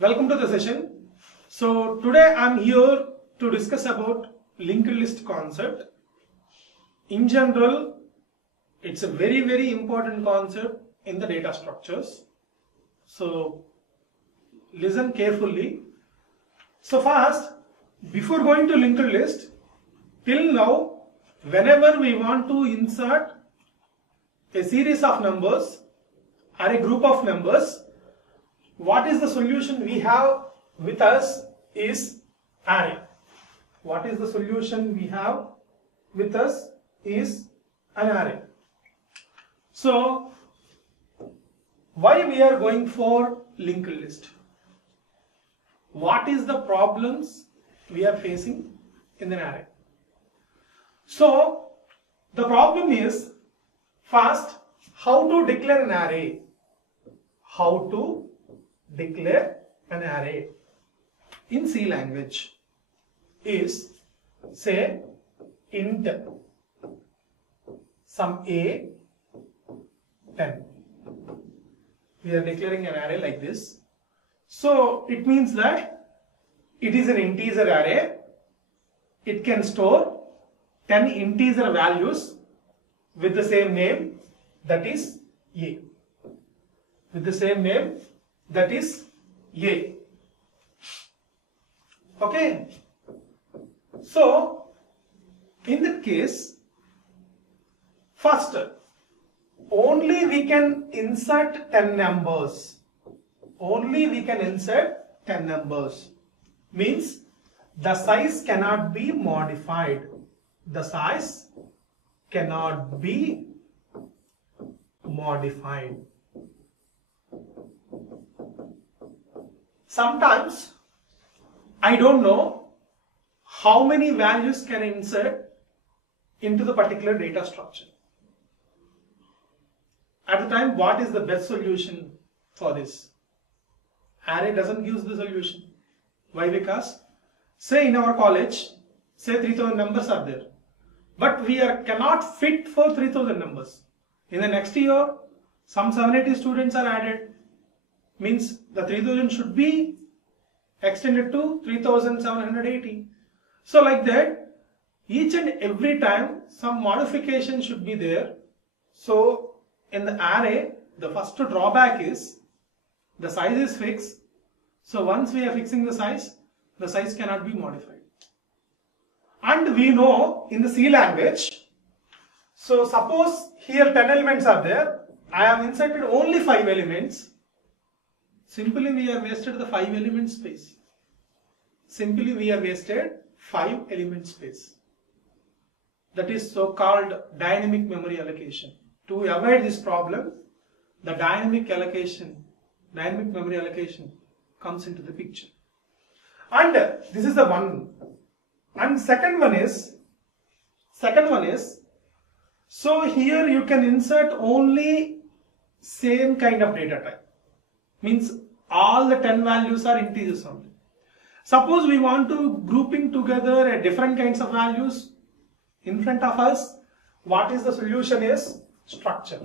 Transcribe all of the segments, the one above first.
Welcome to the session. So today I am here to discuss about linked list concept. In general, it's a very important concept in the data structures. So listen carefully. So first, before going to linked list, till now, whenever we want to insert a series of numbers or a group of numbers, what is the solution we have with us is array. What is the solution we have with us is an array. So why we are going for linked list? What is the problems we are facing in an array? So the problem is, first, how to declare an array. How to declare an array in C language is, say, int some a 10. We are declaring an array like this. So it means that it is an integer array. It can store 10 integer values with the same name, that is a. With the same name, that is a. Okay. So in that case, first, only we can insert 10 numbers. Only we can insert 10 numbers. Means the size cannot be modified. The size cannot be modified. Sometimes I don't know how many values can I insert into the particular data structure. At the time, what is the best solution for this? Array doesn't give the solution. Why? Because, say in our college, say 3000 numbers are there, but we cannot fit for 3000 numbers. In the next year, some 780 students are added. Means the 3000 should be extended to 3780. So like that, each and every time some modification should be there. So in the array, the first drawback is the size is fixed. So once we are fixing the size cannot be modified. And we know in the C language, so suppose here 10 elements are there, I have inserted only 5 elements. Simply we are wasted the 5 element space. Simply we are wasted 5 element space. That is so called dynamic memory allocation. To avoid this problem, the dynamic memory allocation comes into the picture. And this is the one. And second one is, so here you can insert only same kind of data type. Means all the 10 values are integers only. Suppose we want to grouping together a different kinds of values in front of us, what is the solution is structure.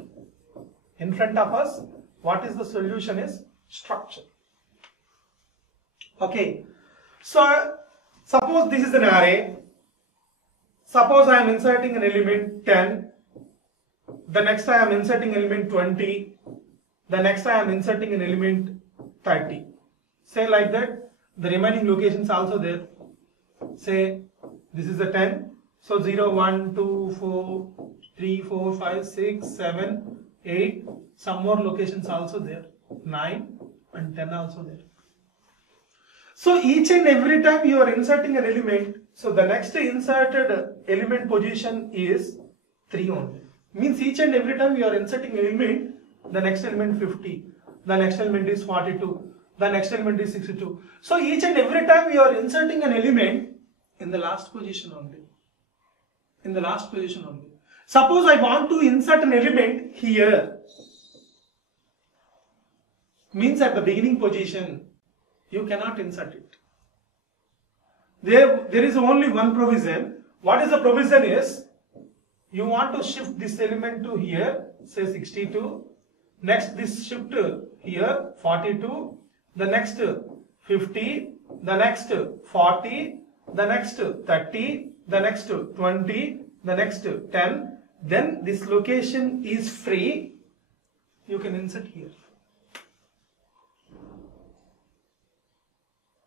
In front of us, what is the solution is structure. Okay. So suppose this is an array. Suppose I am inserting an element 10. The next I am inserting element 20. The next I am inserting an element 30. Say like that, the remaining locations also there. Say this is a 10. So 0, 1, 2, 4, 3, 4, 5, 6, 7, 8. Some more locations also there. 9 and 10 also there. So each and every time you are inserting an element, so the next inserted element position is 3 only. Means each and every time you are inserting an element, the next element 50, the next element is 42, the next element is 62. So each and every time you are inserting an element in the last position only. In the last position only. Suppose I want to insert an element here. Means at the beginning position, you cannot insert it. There is only one provision. What is the provision is, you want to shift this element to here, say 62. Next this shift here 42. The next 50, the next 40, the next 30, the next 20, the next 10. Then this location is free. You can insert here.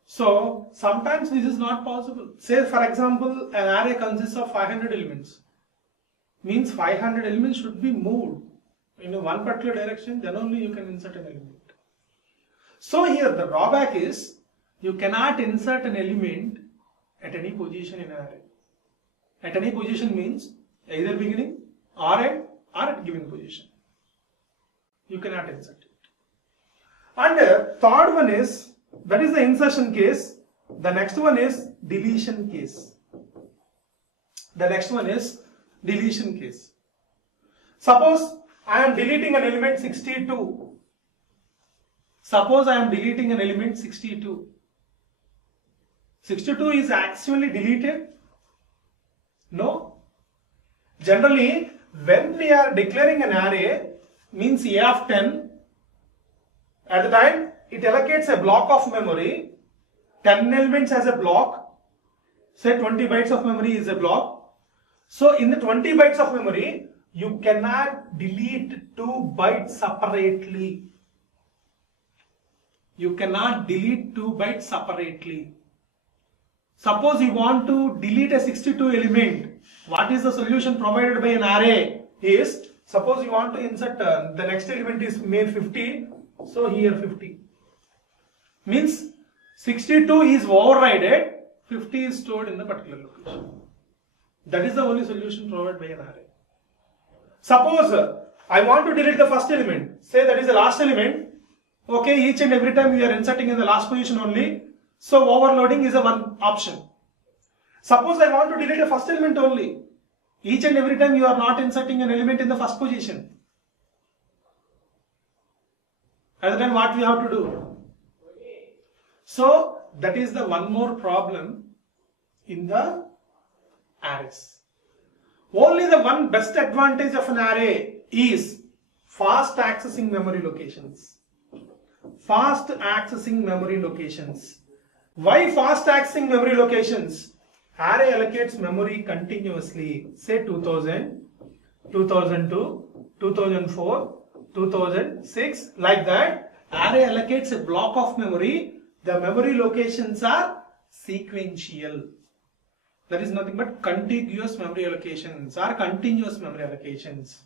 So sometimes this is not possible. Say for example, an array consists of 500 elements. Means 500 elements should be moved in one particular direction, then only you can insert an element. So here the drawback is you cannot insert an element at any position in an array. At any position means either beginning or at given position. You cannot insert it. And third one is, that is the insertion case. The next one is deletion case. The next one is deletion case. Suppose I am deleting an element 62. Suppose I am deleting an element 62. 62 is actually deleted? No. Generally, when we are declaring an array, means A of 10, at the time it allocates a block of memory, 10 elements as a block, say 20 bytes of memory is a block. So in the 20 bytes of memory, you cannot delete 2 bytes separately. You cannot delete 2 bytes separately. Suppose you want to delete a 62 element. What is the solution provided by an array? Is, suppose you want to insert the next element is made 50. So here 50. Means 62 is overridden, 50 is stored in the particular location. That is the only solution provided by an array. Suppose I want to delete the first element. Say that is the last element. Okay, each and every time we are inserting in the last position only. So overloading is a one option. Suppose I want to delete the first element only. Each and every time you are not inserting an element in the first position. At the time what we have to do? So that is the one more problem in the arrays. Only the one best advantage of an array is fast accessing memory locations. Fast accessing memory locations. Why fast accessing memory locations? Array allocates memory continuously. Say 2000, 2002, 2004, 2006, like that. Array allocates a block of memory. The memory locations are sequential. That is nothing but contiguous memory allocations or continuous memory allocations.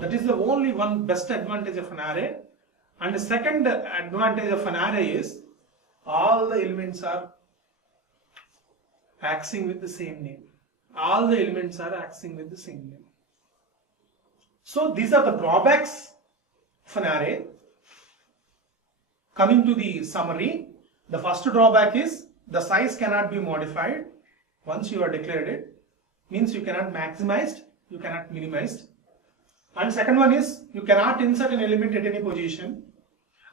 That is the only one best advantage of an array. And the second advantage of an array is all the elements are accessing with the same name. All the elements are accessing with the same name. So these are the drawbacks of an array. Coming to the summary, the first drawback is the size cannot be modified once you have declared it. Means you cannot maximize, you cannot minimize. And second one is you cannot insert an element at any position.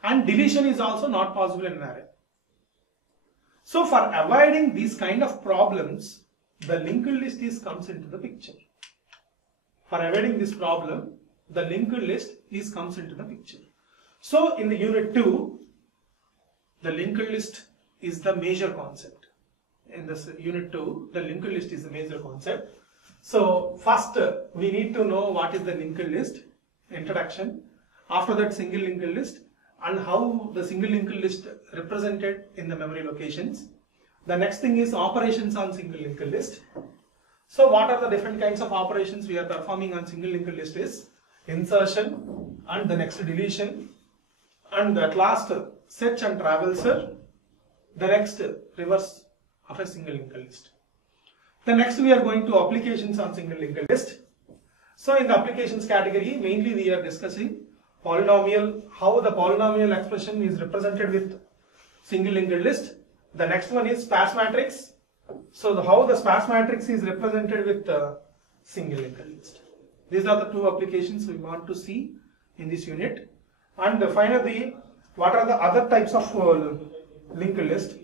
And deletion is also not possible in an array. So for avoiding these kind of problems, the linked list comes into the picture. For avoiding this problem, the linked list comes into the picture. So in the unit 2, the linked list is the major concept. In this unit 2, the linked list is the major concept. So first we need to know what is the linked list, introduction. After that, single linked list and how the single linked list represented in the memory locations. The next thing is operations on single linked list. So what are the different kinds of operations we are performing on single linked list is insertion and the next deletion, and at last search and traverser, the next reverse of a single linked list. The next we are going to applications on single linked list. So in the applications category, mainly we are discussing polynomial, how the polynomial expression is represented with single linked list. The next one is sparse matrix. So how the sparse matrix is represented with single linked list. These are the two applications we want to see in this unit. And finally, what are the other types of linked list?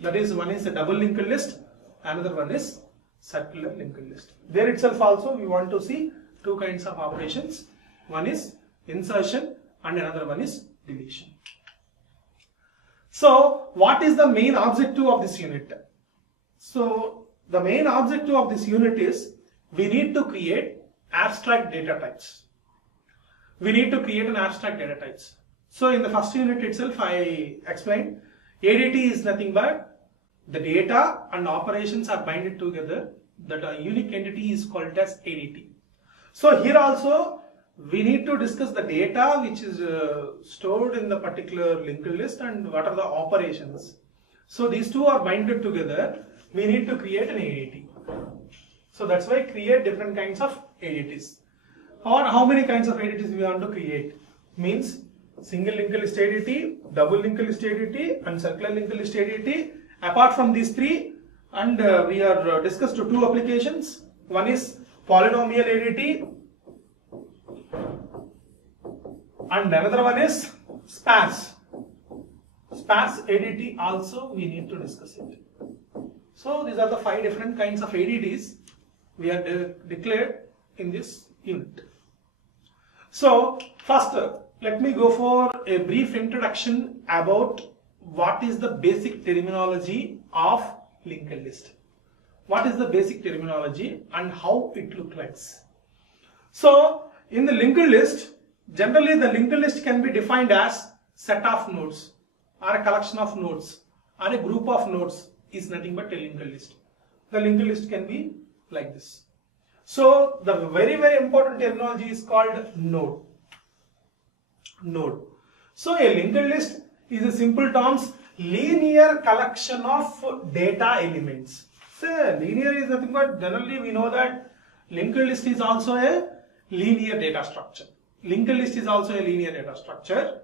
That is, one is a double linked list, another one is circular linked list. There itself also we want to see two kinds of operations. One is insertion and another one is deletion. So what is the main objective of this unit? So the main objective of this unit is we need to create abstract data types. We need to create an abstract data types. So in the first unit itself I explained ADT is nothing but the data and operations are binded together, that a unique entity is called as ADT. So here also we need to discuss the data which is stored in the particular linked list and what are the operations. So these two are binded together. We need to create an ADT. So that's why create different kinds of ADTs. Or how many kinds of ADTs we want to create? Means single linked list ADT, double linked list ADT and circular linked list ADT. Apart from these three, and we have discussed two applications. One is polynomial ADT and another one is sparse. Sparse ADT also we need to discuss it. So these are the 5 different kinds of ADTs we have declared in this unit. So first let me go for a brief introduction about what is the basic terminology of linked list. What is the basic terminology and how it looks like? So in the linked list, generally the linked list can be defined as set of nodes or a collection of nodes or a group of nodes is nothing but a linked list. The linked list can be like this. So the very important terminology is called node. Node. So a linked list is in simple terms linear collection of data elements. So linear is nothing but generally we know that linked list is also a linear data structure. Linked list is also a linear data structure.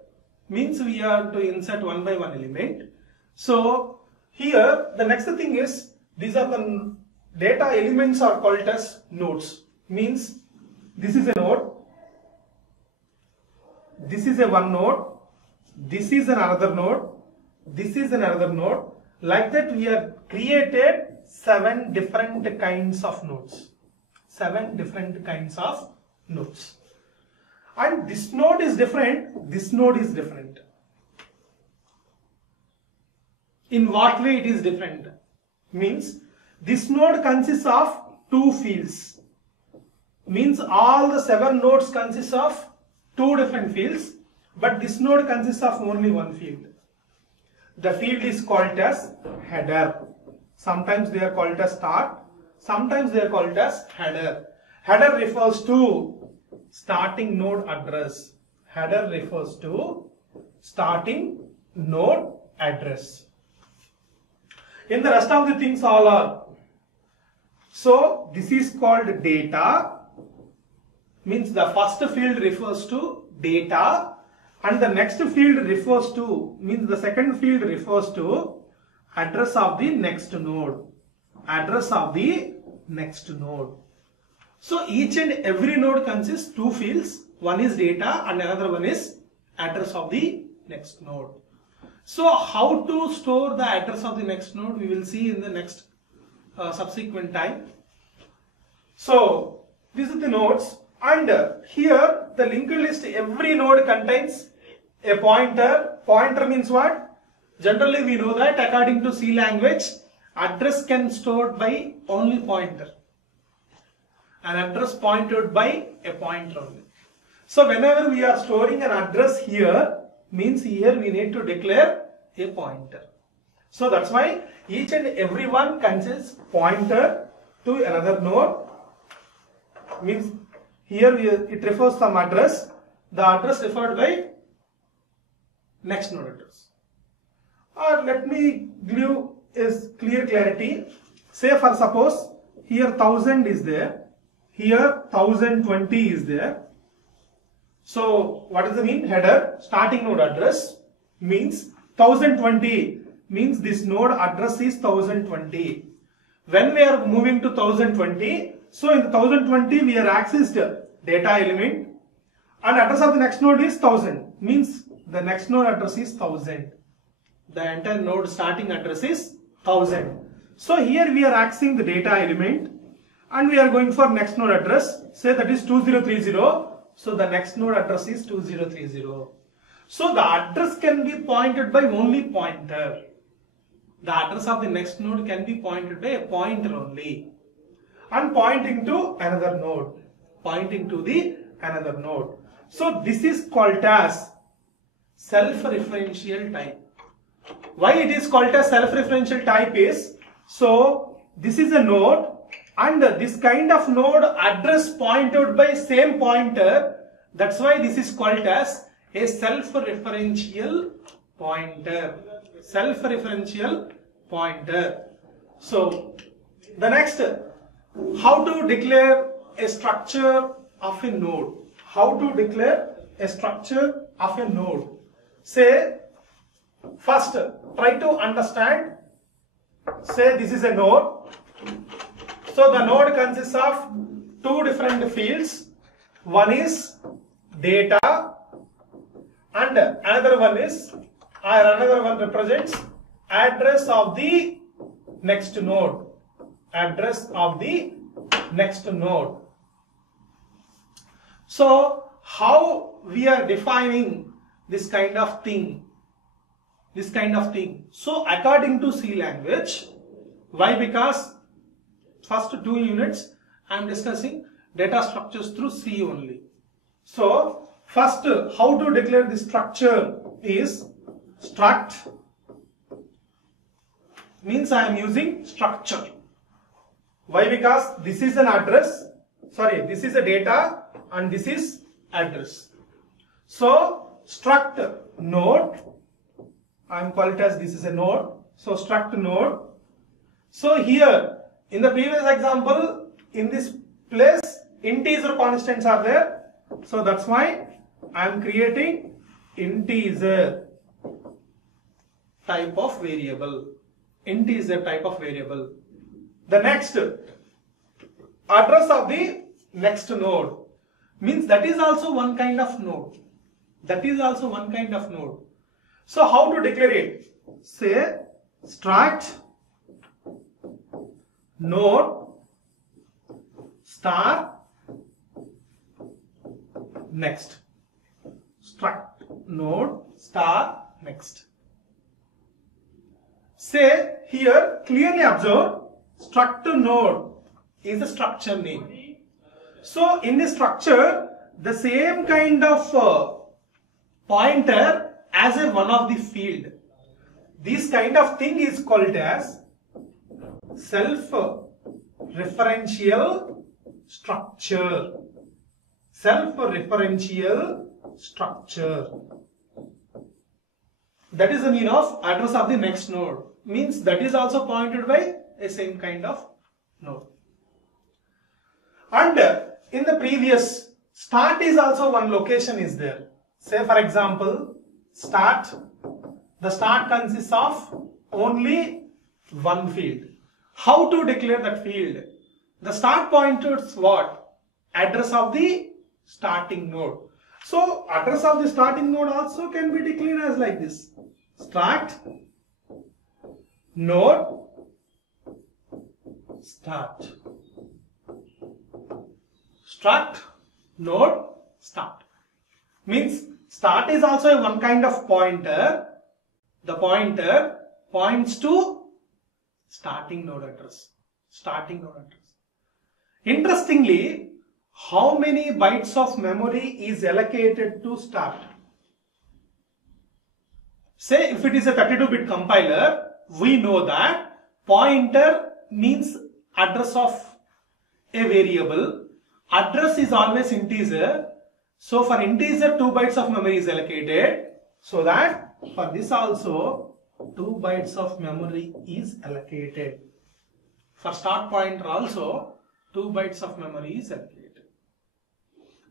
Means we have to insert one by one element. So here the next thing is these are the data elements are called as nodes. Means this is a node, this is a one node, this is another node, this is another node. Like that we have created 7 different kinds of nodes. 7 different kinds of nodes. And this node is different, this node is different. In what way it is different? Means this node consists of 2 fields. Means all the 7 nodes consist of 2 different fields, but this node consists of only 1 field. The field is called as header. Sometimes they are called as start, sometimes they are called as header. Header refers to starting node address. Header refers to starting node address. In the rest of the things all are. So this is called data. Means the first field refers to data and the next field refers to, means the second field refers to address of the next node. Address of the next node. So each and every node consists 2 fields. One is data and another one is address of the next node. So how to store the address of the next node we will see in the next subsequent time. So these are the nodes. And here the linked list, every node contains a pointer. Pointer means what? Generally we know that according to C language, address can stored by only pointer. An address pointed by a pointer only. So whenever we are storing an address here, means here we need to declare a pointer. So that's why each and every one consists pointer to another node. Means here it refers some address, the address referred by next node address. Or let me give you a clear clarity. Say for suppose here 1000 is there, here 1020 is there. So what does it mean? Header, starting node address means 1020 means this node address is 1020. When we are moving to 1020, so in the 1020 we are accessed data element and address of the next node is 1000 means the next node address is 1000. The entire node starting address is 1000. So here we are accessing the data element and we are going for next node address, say that is 2030. So the next node address is 2030. So the address can be pointed by only pointer. The address of the next node can be pointed by a pointer only. And pointing to another node. Pointing to the another node. So this is called as self-referential type. Why it is called as self-referential type is, so this is a node and this kind of node address pointed by same pointer. That's why this is called as a self-referential pointer. Self-referential pointer. So the next, how to declare a structure of a node. How to declare a structure of a node. Say, first try to understand, say this is a node. So the node consists of two different fields. One is data and another one is, or another one represents address of the next node. Address of the next node. So how we are defining this kind of thing? This kind of thing. So according to C language, why? Because first 2 units I am discussing data structures through C only. So first, how to declare the structure is struct, means I am using structure. Why? Because this is an address, sorry, this is a data and this is address. So struct node, I am called it as this is a node. So struct node. So here in the previous example, in this place integer constants are there. So that's why I am creating integer type of variable. Integer type of variable. The next, address of the next node, means that is also one kind of node. That is also one kind of node. So how to declare it? Say struct node star next. Struct node star next. Say here, clearly observe, struct node is the structure name. So in this structure, the same kind of pointer as a one of the field. This kind of thing is called as self-referential structure. Self-referential structure. That is the meaning of address of the next node. Means that is also pointed by a same kind of node. And in the previous, start is also one location is there. Say for example, start. The start consists of only one field. How to declare that field? The start pointers what? Address of the starting node. So address of the starting node also can be declared as like this. Struct node start. Struct node start. Means start is also one kind of pointer. The pointer points to starting node address. Starting node address. Interestingly, how many bytes of memory is allocated to start? Say if it is a 32-bit compiler, we know that pointer means address of a variable. Address is always integer. So for integer 2 bytes of memory is allocated. So that for this also 2 bytes of memory is allocated. For start pointer also 2 bytes of memory is allocated.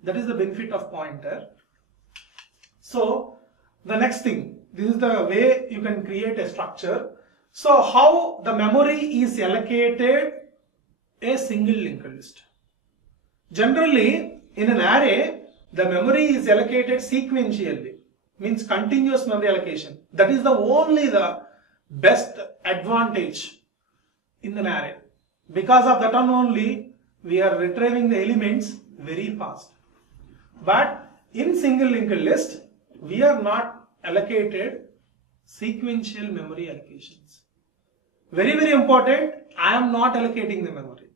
That is the benefit of pointer. So the next thing, this is the way you can create a structure. So how the memory is allocated a single linked list. Generally in an array, the memory is allocated sequentially, means continuous memory allocation. That is the best advantage in an array. Because of that one only, we are retrieving the elements very fast. But in single linked list, we are not allocated sequential memory allocations. Very, very important, I am not allocating the memory.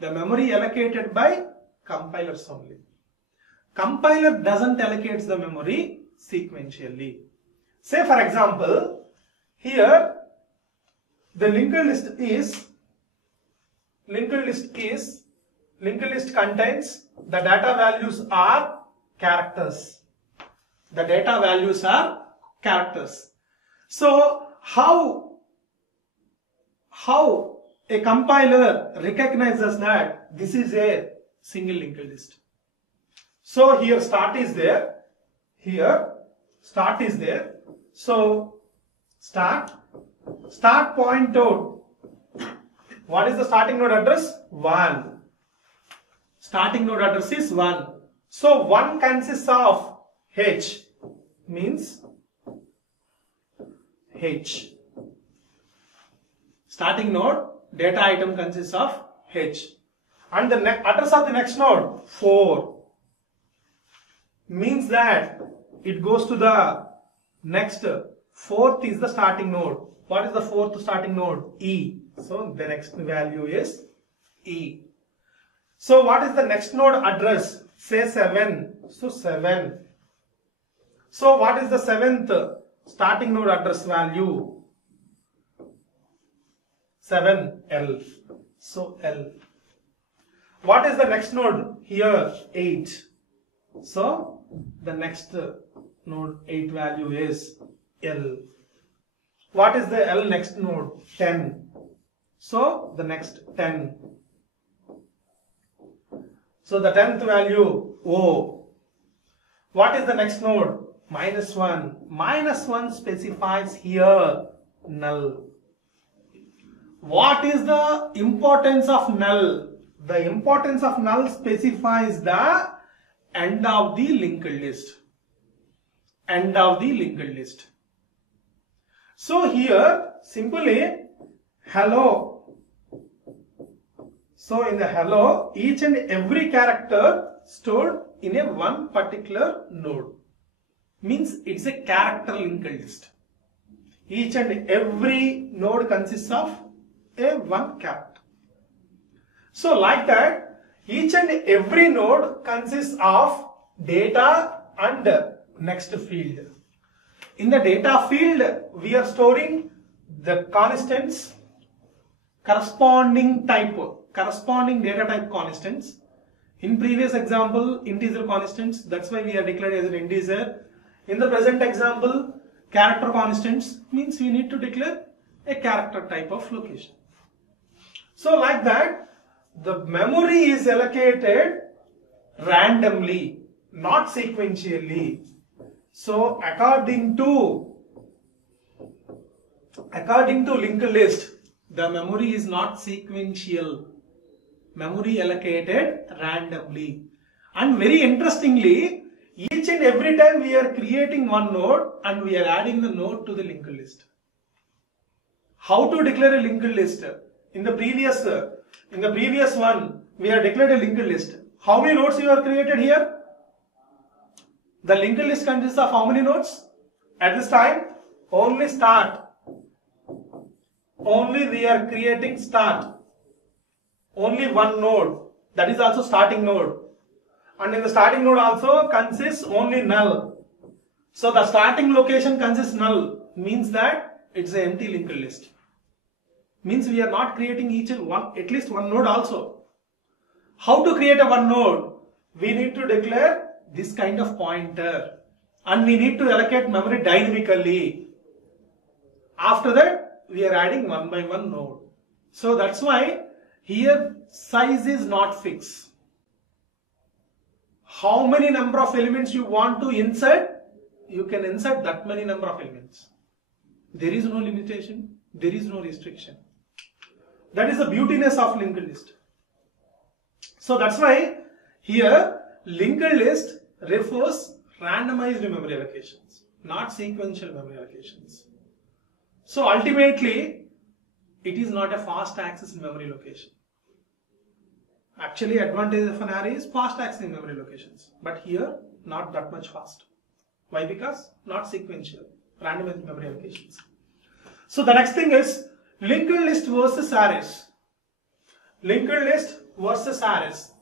The memory allocated by compilers only. Compiler doesn't allocate the memory sequentially. Say for example, here the linked list contains the data values are characters. The data values are characters. So how a compiler recognizes that this is a single linked list? So here start is there, here start is there. So start point out. What is the starting node address? 1. Starting node address is 1. So 1 consists of H, means H. Starting node data item consists of H. And the address of the next node 4. Means that it goes to the next. 4th is the starting node. What is the 4th starting node? E. So the next value is E. So what is the next node address? Say 7. So 7. So what is the 7th starting node address value? 7L. So L. What is the next node here? 8. So the next node 8 value is L. What is the L next node? 10. So the next 10. So the 10th value O. What is the next node? -1. -1 specifies here null. What is the importance of null? The importance of null specifies the end of the linked list. End of the linked list. So here simply hello. So in the hello, each and every character stored in a one particular node. Means it's a character linked list. Each and every node consists of a one character. So like that, each and every node consists of data and next field. In the data field, we are storing the constants, corresponding data type constants. In previous example, integer constants, that's why we are declared as an integer. In the present example, character constants, means we need to declare a character type of location. So like that, the memory is allocated randomly, not sequentially. So according to linked list, the memory is not sequential. Memory allocated randomly. And very interestingly, each and every time we are creating one node and we are adding the node to the linked list. How to declare a linked list? In the previous one, we have declared a linked list. How many nodes you have created here? The linked list consists of how many nodes? At this time, only start. Only we are creating start. Only one node. That is also starting node. And in the starting node also consists only null. So the starting location consists null. Means that it's an empty linked list. Means we are not creating at least one node also. How to create a one node? We need to declare this kind of pointer. And we need to allocate memory dynamically. After that, we are adding one by one node. So that's why here size is not fixed. How many number of elements you want to insert? You can insert that many number of elements. There is no limitation. There is no restriction. That is the beautiness of linked list. So that's why here linked list refers randomized memory allocations, not sequential memory allocations. So ultimately, it is not a fast access memory location. Actually, advantage of an array is fast accessing memory locations, but here not that much fast. Why? Because not sequential, random memory allocations. So the next thing is linked list versus arrays. Linked list versus arrays.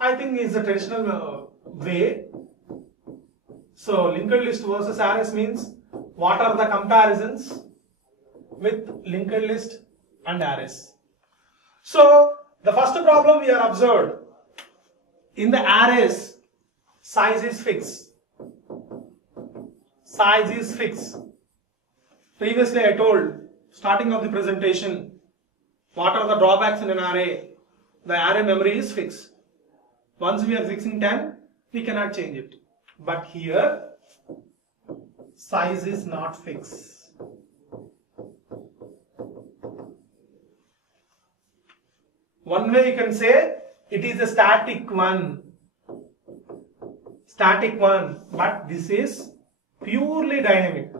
I think is the traditional way. So linked list versus arrays means what are the comparisons with linked list and arrays. So the first problem we are observed in the arrays, size is fixed. Size is fixed. Previously I told, starting of the presentation, what are the drawbacks in an array? The array memory is fixed. Once we are fixing 10, we cannot change it. But here, size is not fixed. One way you can say, it is a static one. Static one. But this is purely dynamic.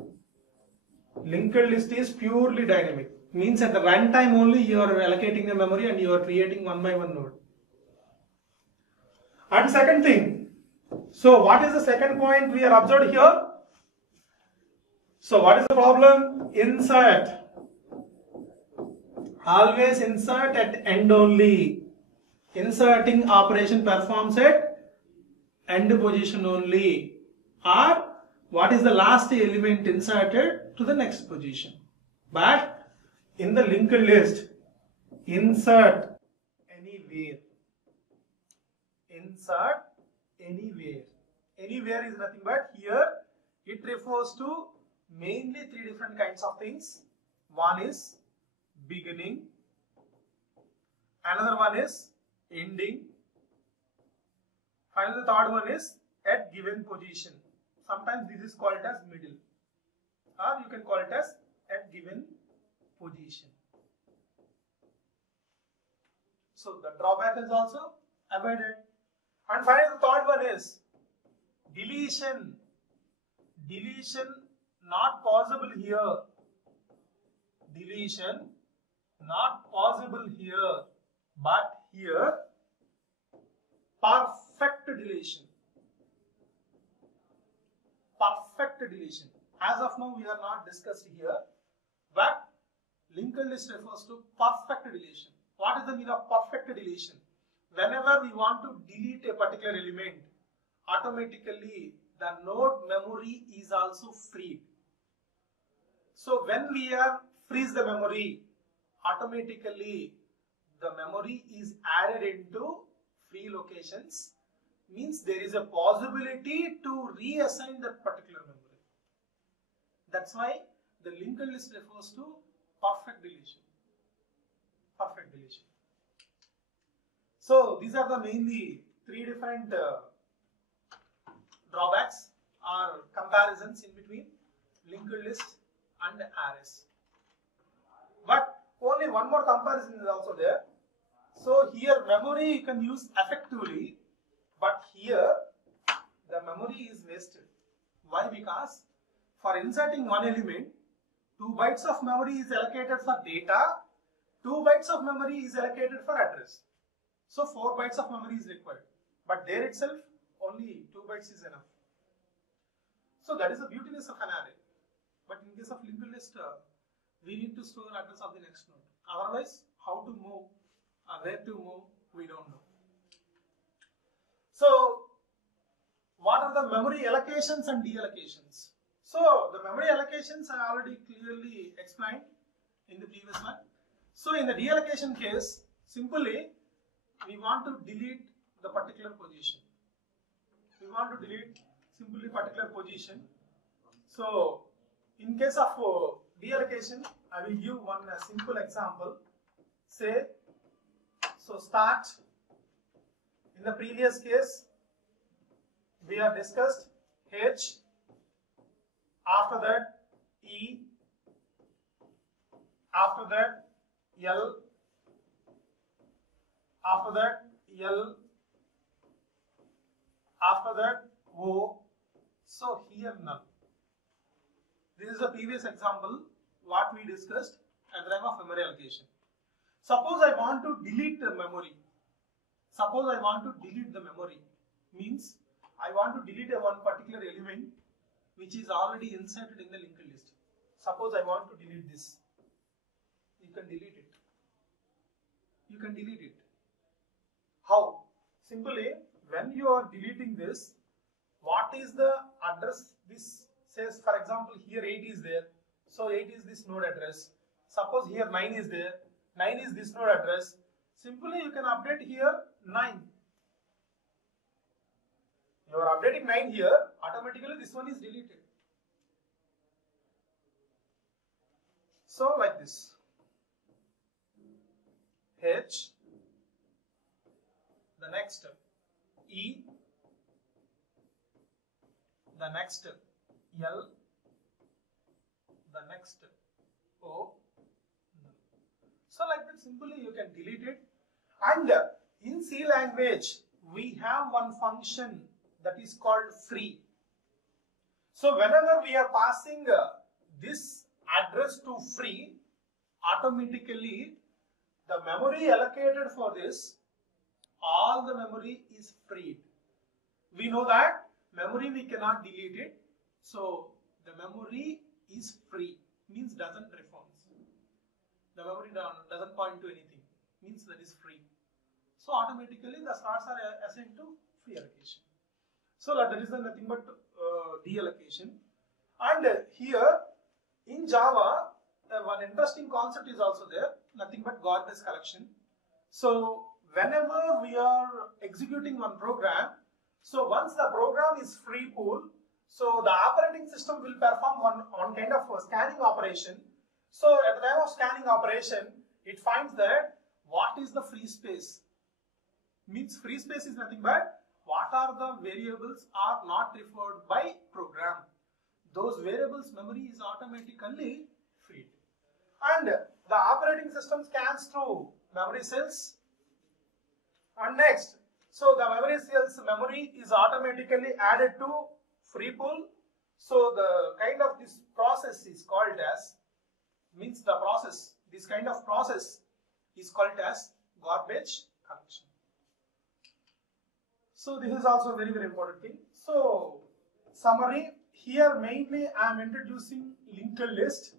Linked list is purely dynamic. Means at the runtime only you are allocating the memory and you are creating one by one node. And second thing, so what is the second point we are observed here? So what is the problem? Insert. Always insert at end only. Inserting operation performs at end position only. Or what is the last element inserted to the next position. But in the linked list, insert anywhere. Insert anywhere. Anywhere is nothing but here it refers to mainly three different kinds of things. One is beginning, another one is ending, finally the third one is at given position. Sometimes this is called as middle, or you can call it as at given position. So the drawback is also avoided. And finally the third one is deletion. Deletion not possible here. Deletion not possible here, but here perfect deletion. Perfect deletion. As of now we are not discussed here, but linked list refers to perfect deletion. What is the meaning of perfect deletion? Whenever we want to delete a particular element, automatically the node memory is also freed. So when we freeze the memory, automatically the memory is added into free locations. Means there is a possibility to reassign that particular memory. That's why the linked list refers to perfect deletion. Perfect deletion. So these are the mainly three different drawbacks or comparisons in between linked list and arrays. But only one more comparison is also there. So here memory you can use effectively, but here the memory is wasted. Why? Because for inserting one element, 2 bytes of memory is allocated for data, 2 bytes of memory is allocated for address. So 4 bytes of memory is required. But there itself only 2 bytes is enough. So that is the beautiness of an array. But in case of linked list, we need to store address of the next node. Otherwise, how to move, where to move, we don't know. So what are the memory allocations and deallocations? So the memory allocations I already clearly explained in the previous one. So in the deallocation case, simply we want to delete the particular position. We want to delete simply particular position. So in case of deallocation, I will give one simple example. Say, so start. In the previous case, we have discussed H, after that E, after that L, after that L, after that O, so here null. This is the previous example what we discussed at the time of memory allocation. Suppose I want to delete the memory. Suppose I want to delete the memory. Means I want to delete one particular element which is already inserted in the linked list. Suppose I want to delete this. You can delete it. You can delete it. How? Simply, when you are deleting this, what is the address? This says, for example, here 8 is there. So 8 is this node address. Suppose here 9 is there. 9 is this node address. Simply you can update here 9. You are updating 9 here, automatically this one is deleted. So like this. H, the next E, the next L, the next O. So like that, simply you can delete it. And in C language, we have one function that is called free. So whenever we are passing this address to free, automatically the memory allocated for this, all the memory is freed. We know that memory we cannot delete it. So the memory is free, means doesn't reference. The memory doesn't point to anything, means that is free. So automatically the slots are assigned to free allocation. So that is nothing but deallocation. And here in Java, one interesting concept is also there, nothing but garbage collection. So whenever we are executing one program, so once the program is free pool, so the operating system will perform one kind of scanning operation. So at the time of scanning operation, it finds that what is the free space. Means free space is nothing but what are the variables are not referred by program. Those variables memory is automatically freed. And the operating system scans through memory cells. And next, so the memory cells memory is automatically added to free pool. So the kind of this process is called as, means the process, this kind of process is called as garbage collection. So this is also a very, very important thing. So summary, here mainly I am introducing linked list.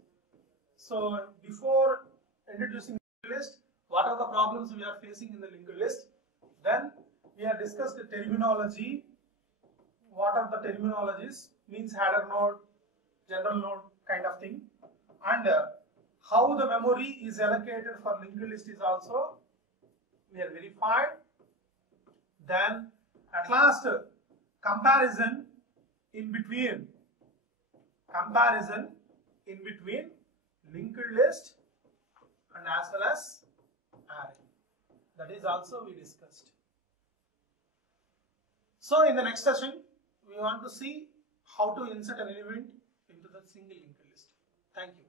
So before introducing linked list, what are the problems we are facing in the linked list? Then we have discussed the terminology. What are the terminologies? Means header node, general node kind of thing. And how the memory is allocated for linked list is also we have verified. Then at last, comparison in between linked list and as well as array. That is also we discussed. So in the next session, we want to see how to insert an element into the single linked list. Thank you.